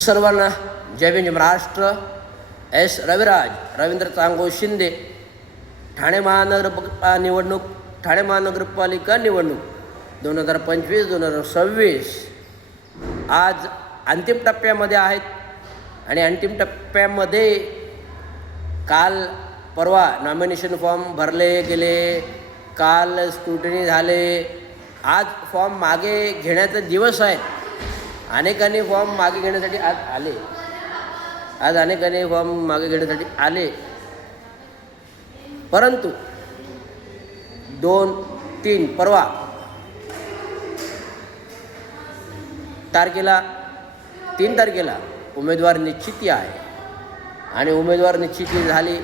सर्वांना जय भीम महाराष्ट्र. एस रविराज रवींद्र चांगो शिंदे. ठाणे महानगरपालिका निवडणूक 2025-2026 आज अंतिम टप्प्यामध्ये आहेत आणि अंतिम टप्प्यामध्ये काल परवा नॉमिनेशन फॉर्म भरले गेले, काल स्क्रुटिनी झाले, आज फॉर्म मागे घेण्याचा दिवस आहे. अनेकांनी फॉर्म मागे घेण्यासाठी आज अनेकांनी फॉर्म मागे घेण्यासाठी आले, परंतु 2-3 परवा तारखेला 3 तारखेला उमेदवार निश्चिती आहे आणि उमेदवार निश्चिती झाली.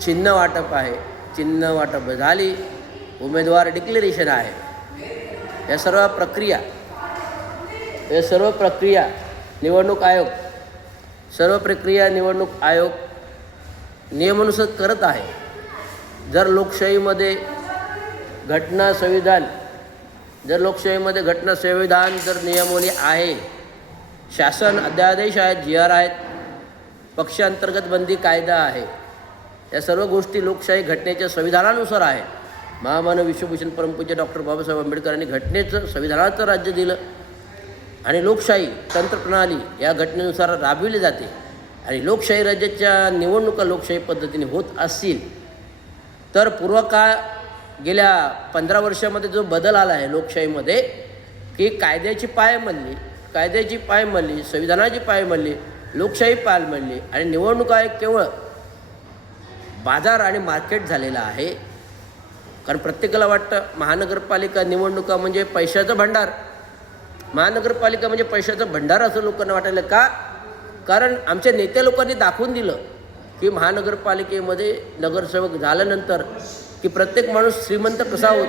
चिन्ह वाटप आहे, चिन्ह वाटप झाली, उमेदवार डिक्लेरेशन आहे. या सर्व प्रक्रिया निवडणूक आयोग नियमानुसार करत आहे. जर लोकशाहीमध्ये घटना संविधान जर नियमावली आहे, शासन अध्यादेश आहेत, GR आहेत, पक्षांतर्गत बंदी कायदा आहे, या सर्व गोष्टी लोकशाही घटनेच्या संविधानानुसार आहे. महामानव विश्वभूषण परमपूज्य डॉक्टर बाबासाहेब आंबेडकरांनी घटनेचं संविधानाचं राज्य दिलं आणि लोकशाही तंत्रप्रणाली या घटनेनुसार राबविली जाते. आणि लोकशाही राज्याच्या निवडणुका लोकशाही पद्धतीने होत असतील तर पूर्वकाळ गेल्या 15 वर्षामध्ये जो बदल आला आहे लोकशाहीमध्ये, की कायद्याची पायमल्ली, संविधानाची पायमल्ली, लोकशाही पायमल्ली आणि निवडणुका एक केवळ बाजार आणि मार्केट झालेला आहे. कारण प्रत्येकाला वाटतं महानगरपालिका निवडणुका म्हणजे पैशाचं भंडार, महानगरपालिका म्हणजे पैशाचं भंडार असं लोकांना वाटायला का? कारण आमच्या नेत्या लोकांनी दाखवून दिलं की महानगरपालिकेमध्ये नगरसेवक झाल्यानंतर की प्रत्येक माणूस श्रीमंत कसा होतो.